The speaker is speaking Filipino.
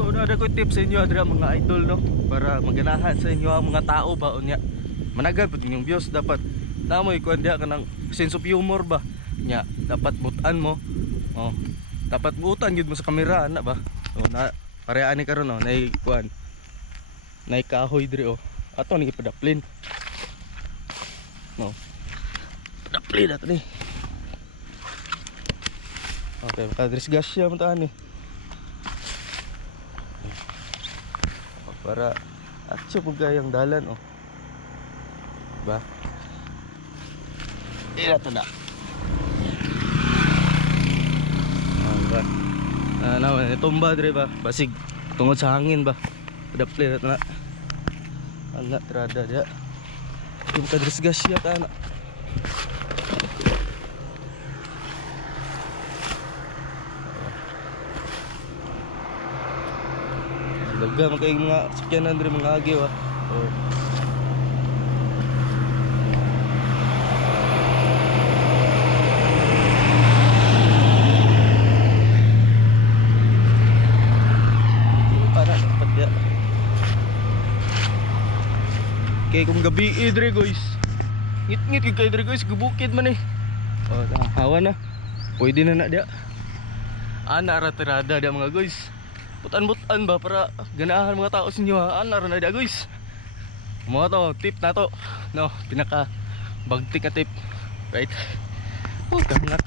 So na ko tips sa inyo adra mga idol no, para maganahan sa inyo ang mga tao ba unya. Managan pud yung views dapat namoy kuan dia kanang sense of humor ba. Nya dapat butan mo. Oh. Dapat butan gyud mo sa kamera ana ba. So na pareha ani karon no, nay kuan. Nay kahoy diri oh. Ato ni ipadaplin. No. Padaplin ato ni. Okay, kadris gasya mo taan ni. Para atso pug gayang dalan oh. Ba? Ila to na. Ba. Na tumba dire ba? Basig tungod sa hangin ba. Padaplin ato na. Ana trada dia. Yung kadris gasya ta na. Daga makay mga sakyanan diri mga agi wa. Oh. Para dapat dia. Kay kung gabi diri guys. Ngit-ngit kay diri guys, gubukid man eh. Oh, hawa na. Pwede na dia. Ana ra tirada dia mga guys. Butan-butan ba para ganahan mga tao sa inyo ha. Ana ra na dia guys. Mga to, tip na to. No, pinaka bagtik na tip. Right. Oh, gangat.